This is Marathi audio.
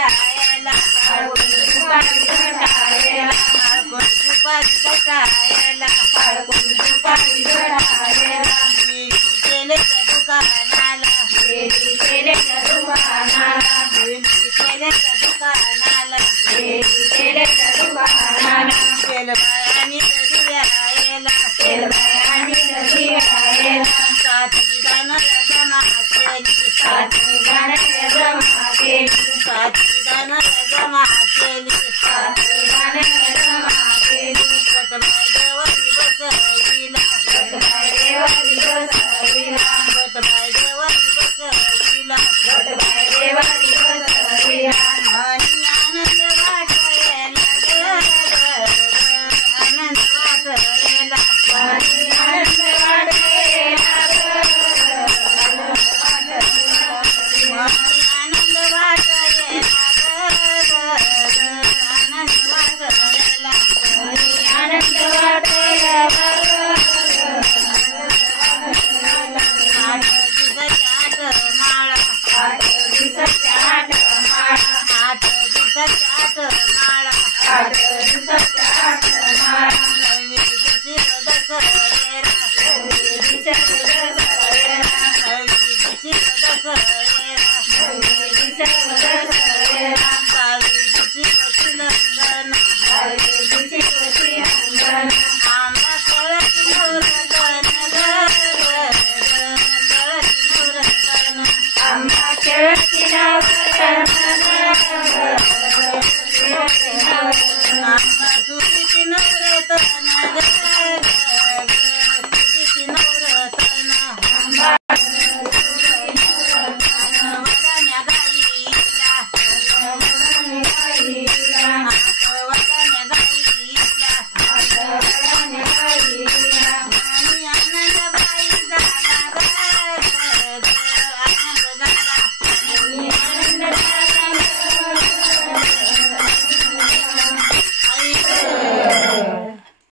घटायला हळकुंड सुपारी घटायला हळकुंड सुपारी घटायला हळकुंड सुपारी घटायला केलेच्या दुकानाला गेली केलेच्या दुकानाला गेली केलेच्या दुकानाला गेली केलेच्या दुकानाला केलबायानी दिव्यायला केलबायानी दिव्यायला साथी गाणं जमा केली साथी गाणं जमा केली साथी गाणं जमा केली साथी गाणं जमा केली गटबाई देवरी बसविला गटबाई देवरी बसविला गटबाई देवरी बसविला गटबाई देवरी बसविला आणि आनंद वाटायला आनंद वाटायला आणि आनंद वाटायला आनंद वाटायला आनंद वाटायला आनंद वाटायला आठ दिवसाच्या आठ माळा आठ दिवसाच्या आठ माळा आठ दिवसाच्या आठ